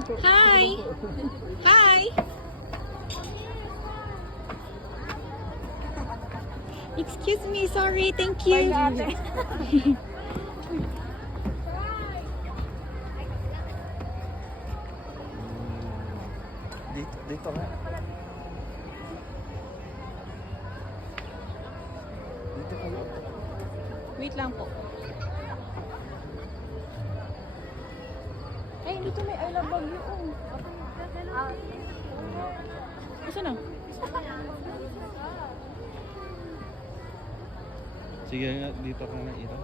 Hi! Hi! Excuse me, sorry, thank you. Dito nga. Dito kayo. Wait lang po. Ay, dito may I love Baguio. Asa na? Sige nga, dito ka na ito.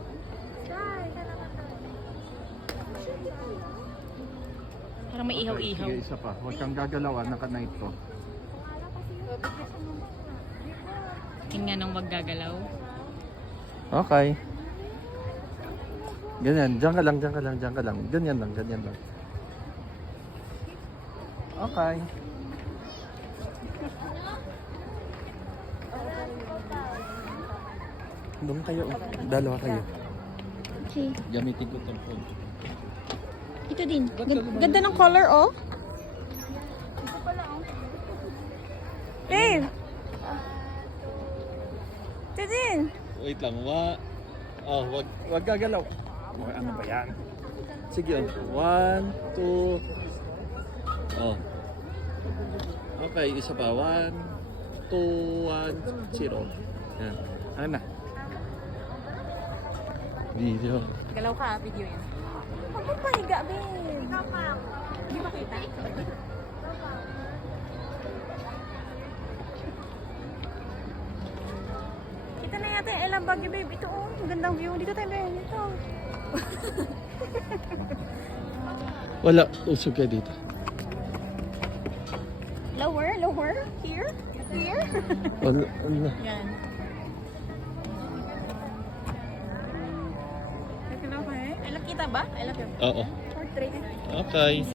Parang may ihaw-ihaw. Sige, isa pa. Huwag kang gagalawan, naka-night to. Tingnan nang wag gagalaw. Okay. Ganyan, diyan ka lang, diyan ka lang, diyan ka lang. Ganyan lang, ganyan lang. Okay. Doon kayo, dalawa kayo. Okay. Gamitin ko itong phone. Ito din. Ganda ng color, oh. Babe! Ito din. Wait lang, wag gagalaw. Ano ba yan? Sige, 1, 2. Oh. Okay, isa pa. 1, 2, 1, 0. Yan. Ano na? Video. Galaw ka, video yan. Huwag mo pahiga, babe. Ikaw pa. Hindi ba kita? Kita na yata yung Elang Baguio, babe. Ito, oh. Ang gandang view. Dito tayo, babe. Ito. Wala, usog ka dito. Lower, lower. Here. Here. Wala. Yan. Okay. I love kita ba? I love you. Oo. Portrait. Okay.